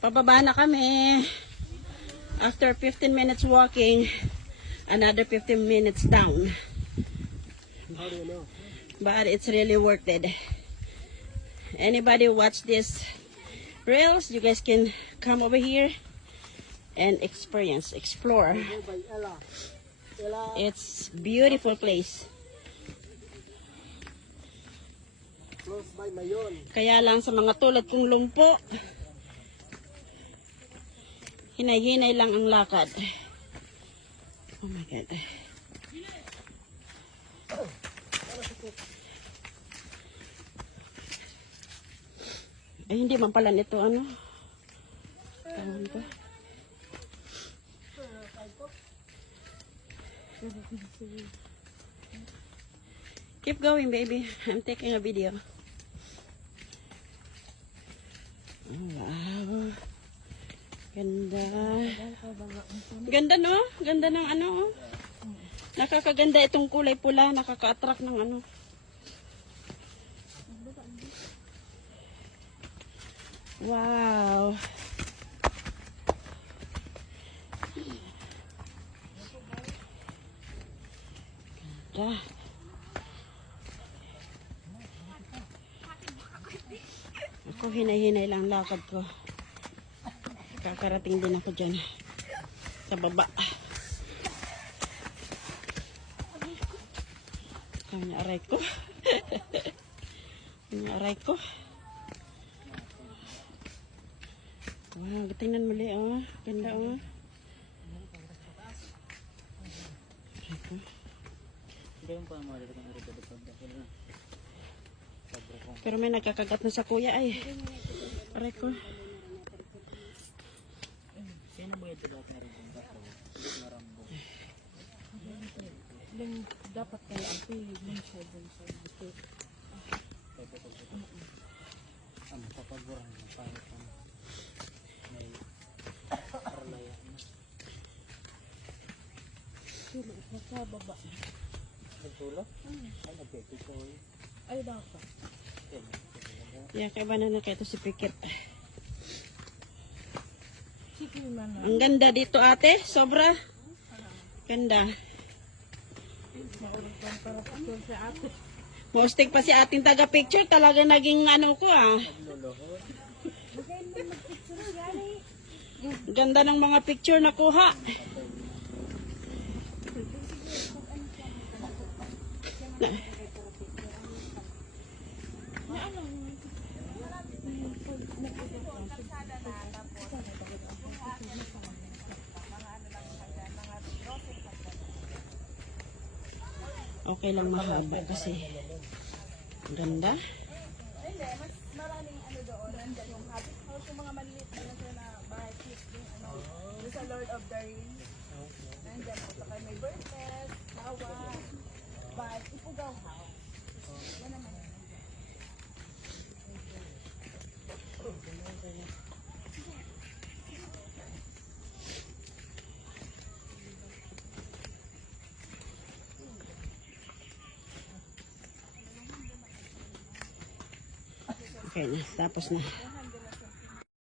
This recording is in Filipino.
Pababa na kami. After 15 minutes walking, another 15 minutes down. How do you know? But it's really worth it. Anybody watch this reels, you guys can come over here and explore. Go by Ella. Ella. It's beautiful place. Close by Mayon. Kaya lang sa mga tulad kong lumpo, hinay-hinay lang ang lakad. Oh my God. Ay, hindi man pala nito, ano? Tawag ko. Keep going, baby. I'm taking a video. Oh, wow. Ganda. Ganda, no? Ganda ng ano, oh. Nakakaganda itong kulay pula. Nakaka-attract ng ano. Wow. Ganda. Ako hinay-hinay lang lakad ko. Kakarating din ako dyan. Sa baba. Kanya aray ko. Kanya aray ko. Wow, tingnan muli, oh. Ganda, oh. Aray ko. Pero may nagkakagat na sa kuya, ay. Aray ko. Dapat kayo ito yung siya dun sa buto. Ang papagurahan ng pangit ang may arlaya na. Tulo, nasa baba. Nagtulog? Ay, nagtitikoy. Ay, dapat. Yeah, kaya ba na kayo si Pikit. Sige man na. Ang ganda dito, ate. Sobra. Ganda. Maurot lang para picture sa ate. Maustig pa si ating taga-picture. Talaga naging ano ko, ah. Ganda ng mga picture na kuha. Okay lang mahaba kasi ganda. Hindi, mas maraming ano doon. Nandiyan yung Hobbit House, yung mga maliliit na sila na bahay keep yung ano, doon sa Lord of the Rings. Nandiyan po. Saka may bird nest, tawa, but Ipugaw House. Yan naman yun. Okay na, tapos na.